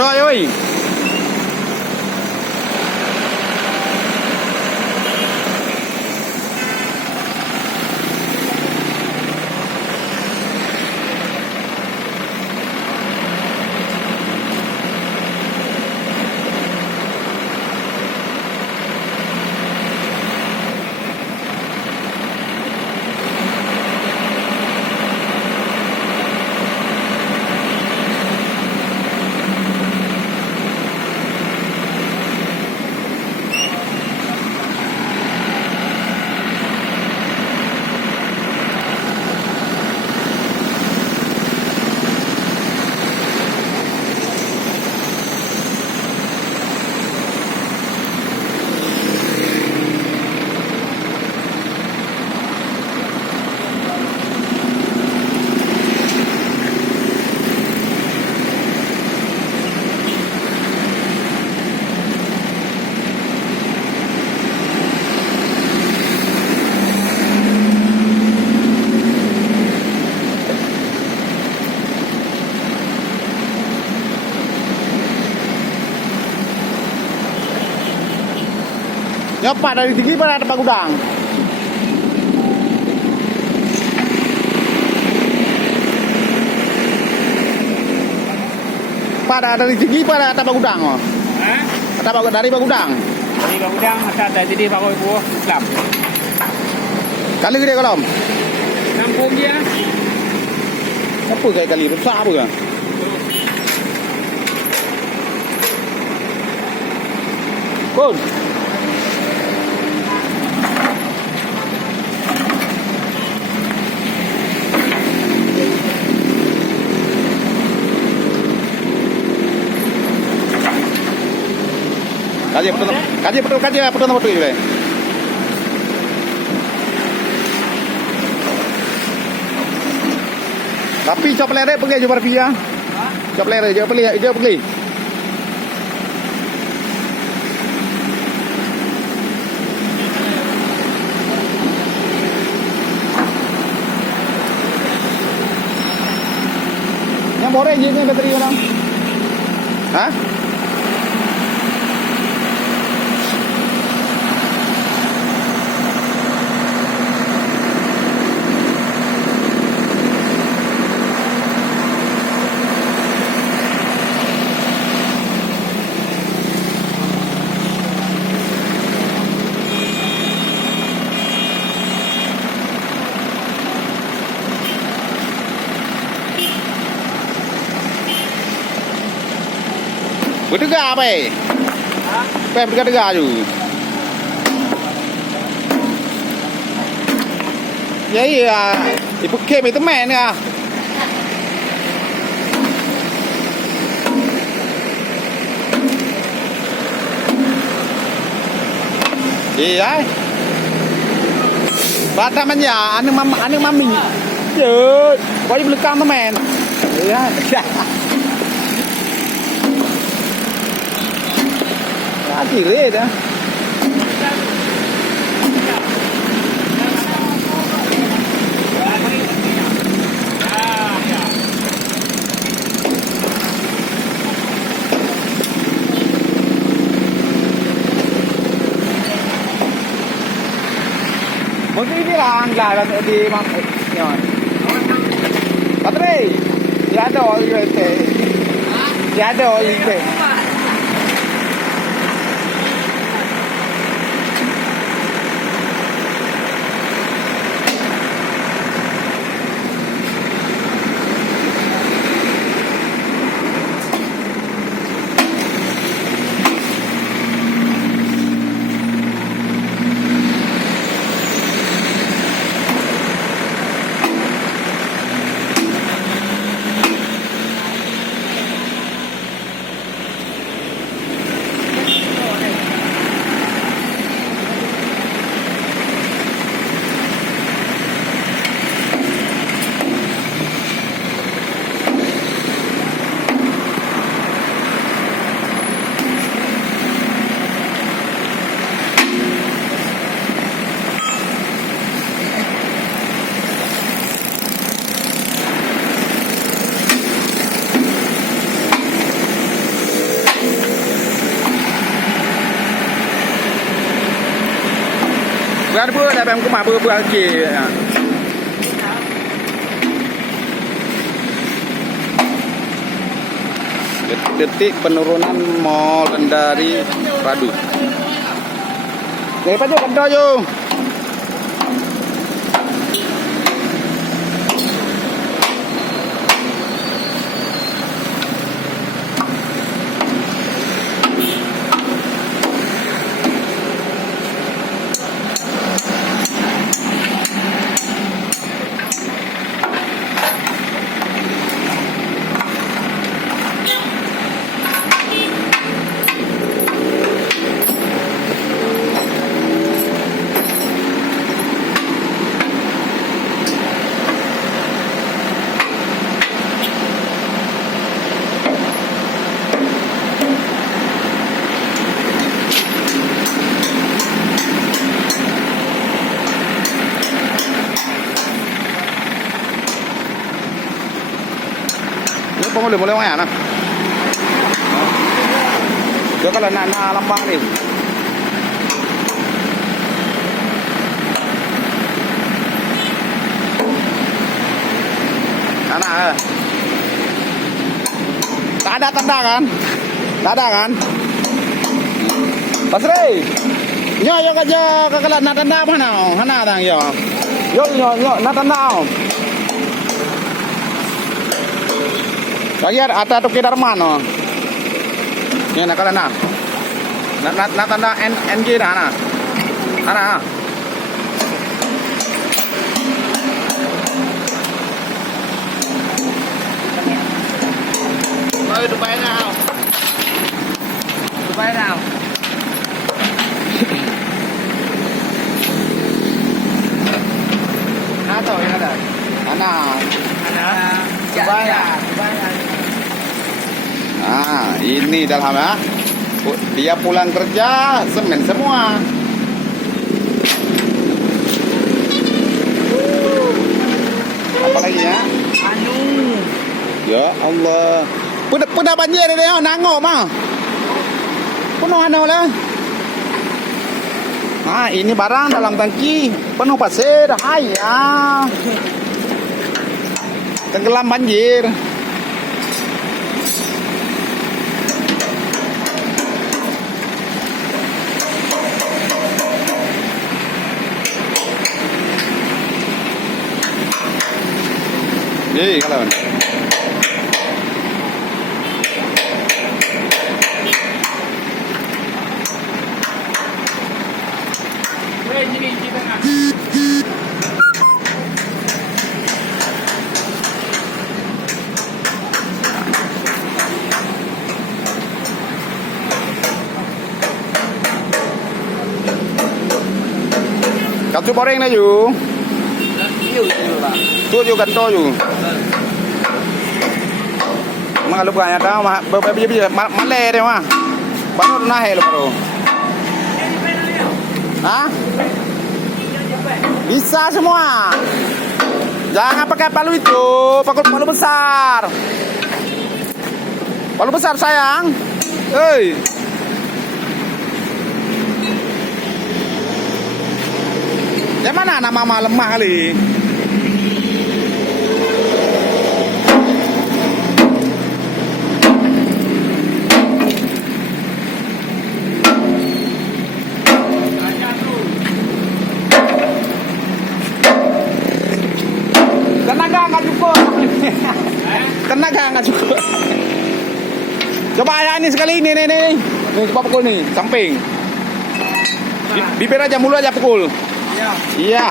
Rồi ơi. Nyopak dari tinggi pada tempat gudang. Pada dari tinggi pada tempat gudang. Oh. Dari bagudang. Dari bagudang asal dari jadi pakai buah Islam. Kali gede kalau. Nampung dia. Apa kayak kali besar apa kan? Pun. Kaji betul nomor 7 juga. Tapi cop lere pergi jumpa via. Cop lere je pergi. Yang boleh je ni bateri orang. Hah? Berdegar apa eh? Apa berdegar tu? Ya iya, ibu kem itu main ya. Iya. Bata manja, anu mami. Jut, kau di belakang main. Iya. Kiri dah. Mungkin ini lah angla di mana? Baterai. Ya ada oli itu. Ya ada oli itu. em cũng mà bữa bữa kì detik penurunan molen dari padu. Dari padu kan yuk. Có một lần ngoài nè. Cho cái lần này là làm băng đi. Nah, tak ada tanda kan? Tak ada kan? Pasri, nyo yo kerja ke nak tanda mana? Mana tang yo? Yo nak tanda. Bagian ada tuh kita mana? Ini nak kalau nak tanda NG dah ana. Ơi Dubai nào? Dubai nào? Atau yang ada? Ana. Dubai ya. Nah, ini dalam ya. Dia pulang kerja semen semua. Apa lagi ya? Anu. Ya Allah. Pernah banjir dia nangok mah. Penuh anu lah. Nah, ini barang dalam tangki penuh pasir. Hai ya. Tenggelam banjir. Jadi kalau Cặp boreng này dù tôi dù gần tôi dù mga lupa niya tao male deh mah baru nahe lo baru Hah? Bisa semua jangan pakai palu itu pakai palu besar sayang hei yang mana nama mama lemah kali tenaga nggak cukup. Coba ya ini sekali ini nih coba pukul nih samping bibir aja mulu aja pukul iya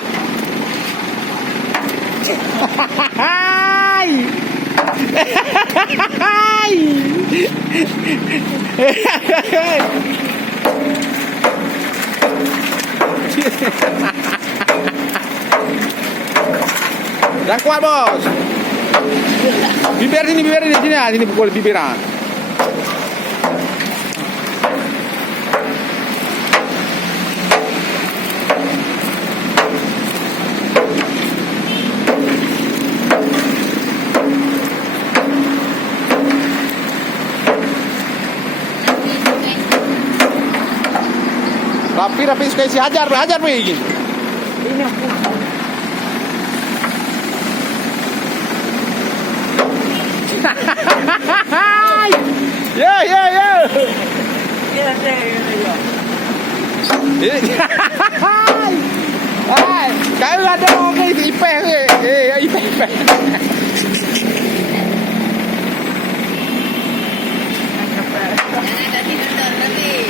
yang kuat bos bibir sini pukul bibiran rapi suka isi hajar pergi Ya, ya, ya. Hai, kau ada orang ipeh ke? Ipeh.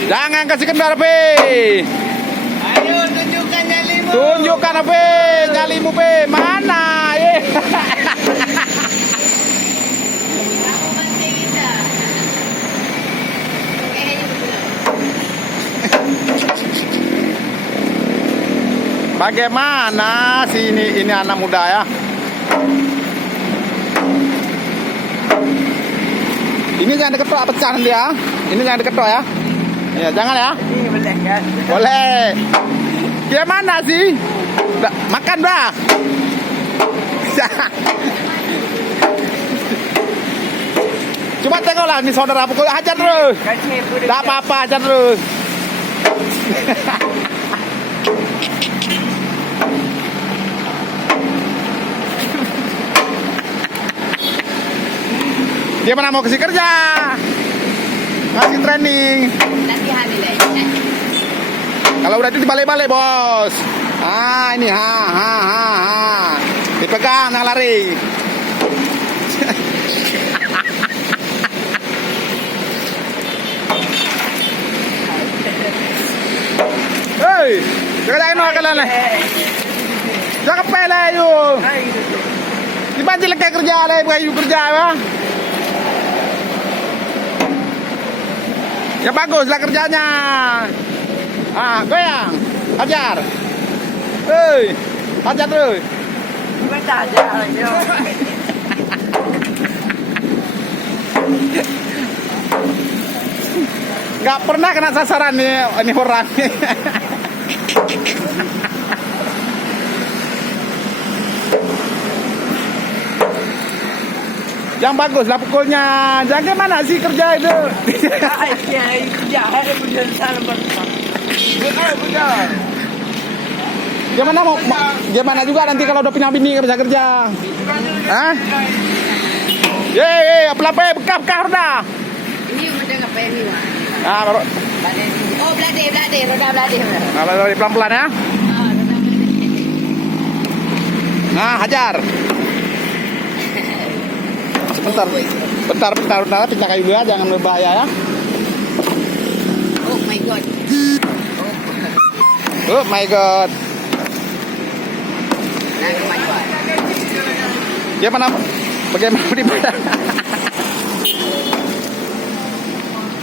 Jangan kasih kendor, Pe. Ayo tunjukkan nyalimu. Tunjukkan, Pe. Nyalimu, Pe. Mana? Bagaimana sih ini anak muda ya? Ini jangan diketok pecah nanti ya. Ini jangan diketok ya. Ya, jangan ya. Ini boleh kan? Boleh. Gimana sih? Makan, Bah. Cuma tengoklah ini saudara pukul hajar terus. Tak apa-apa, hajar terus. Dia mana mau kasih kerja? Ngasih training. Latihan nilai. Kalau udah itu dibalik-balik, Bos. Ah, ini ha. Dipegang, jangan lari. Hei, jangan kalian lah. Jangan pele yuk. Dibantu kayak kerja lah, bukan yuk kerja ya. Ya baguslah kerjanya. Ah, goyang. Hajar. Hei, hajar terus. Kita aja lagi. Nggak pernah kena sasaran nih ini orang. Yang bagus lah pukulnya. Jangan gimana sih kerja itu? Gimana juga nanti kalau udah punya bini nggak bisa kerja? Hah? Ye, pelapeh bekap dah. Ini udah ngapain nih, Wak? Ah, baru. Oh, belade, roda belade. Kalau pelan-pelan ya. Nah, hajar. Bentar, pindah kayu dulu ya, jangan berbahaya ya. Oh my god. Oh my god. Nah, my god. Bagaimana beribadah?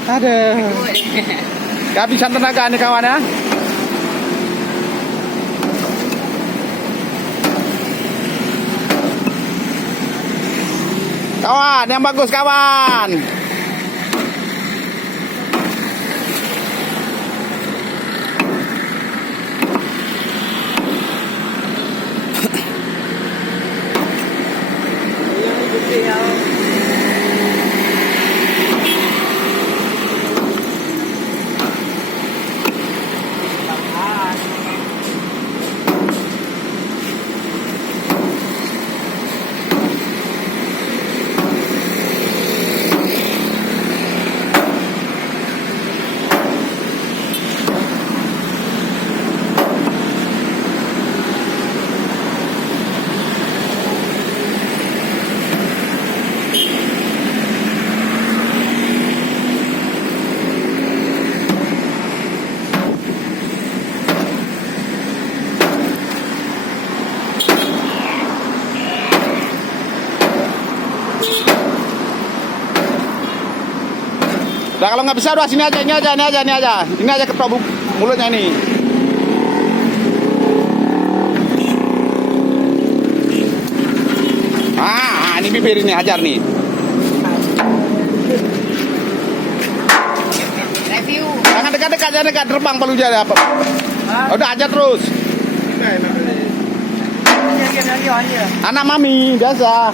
Aduh. Kehabisan tenaga nih kawan ya. Kawan, yang bagus kawan. Nah, kalau nggak bisa udah sini aja, ini aja. Ini aja ketok mulutnya ini. Ini bibir ini hajar nih. Review. Jangan dekat-dekat, terbang palu jadi apa? Udah aja terus. Anak mami biasa.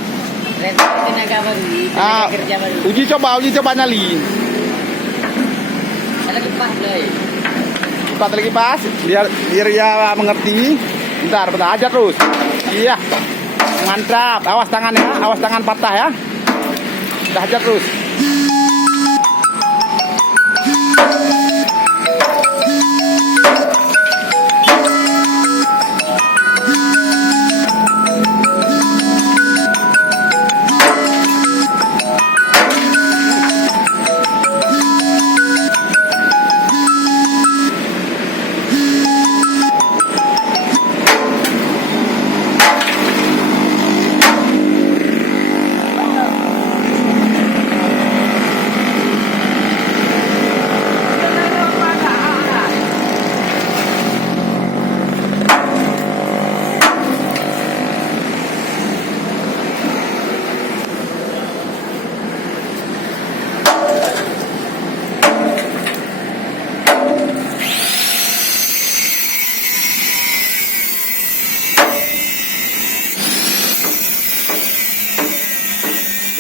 Review tenaga baru, tenaga kerja baru. Uji coba nyali. Lagi pas, Lagi pas, biar dia mengerti. Bentar, aja terus. Iya. Mantap. Awas tangan ya, awas tangan patah ya. Udah aja terus.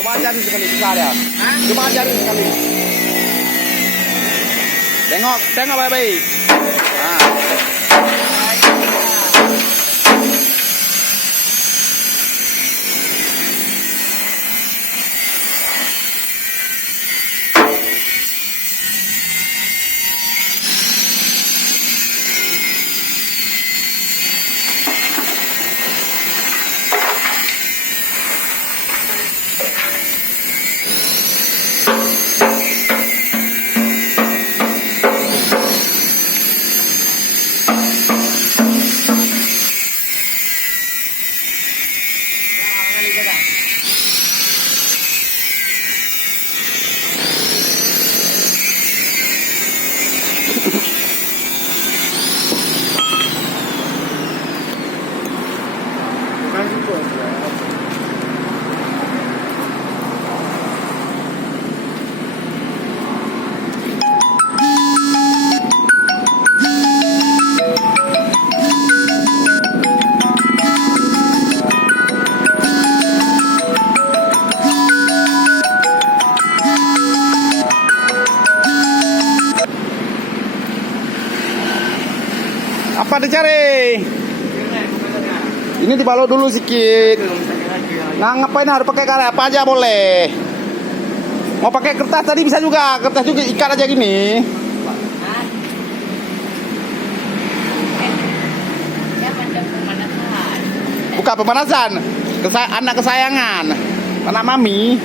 Coba ajarin sekali sekali ya. Coba ajarin sekali. Tengok baik-baik. Nah. Apa dicari? Ini dibalut dulu sedikit. Nah, ngapain harus pakai karet? Apa aja boleh. Mau pakai kertas tadi bisa juga. Kertas juga ikat aja gini. Bukan pemanasan. Anak kesayangan. Anak mami.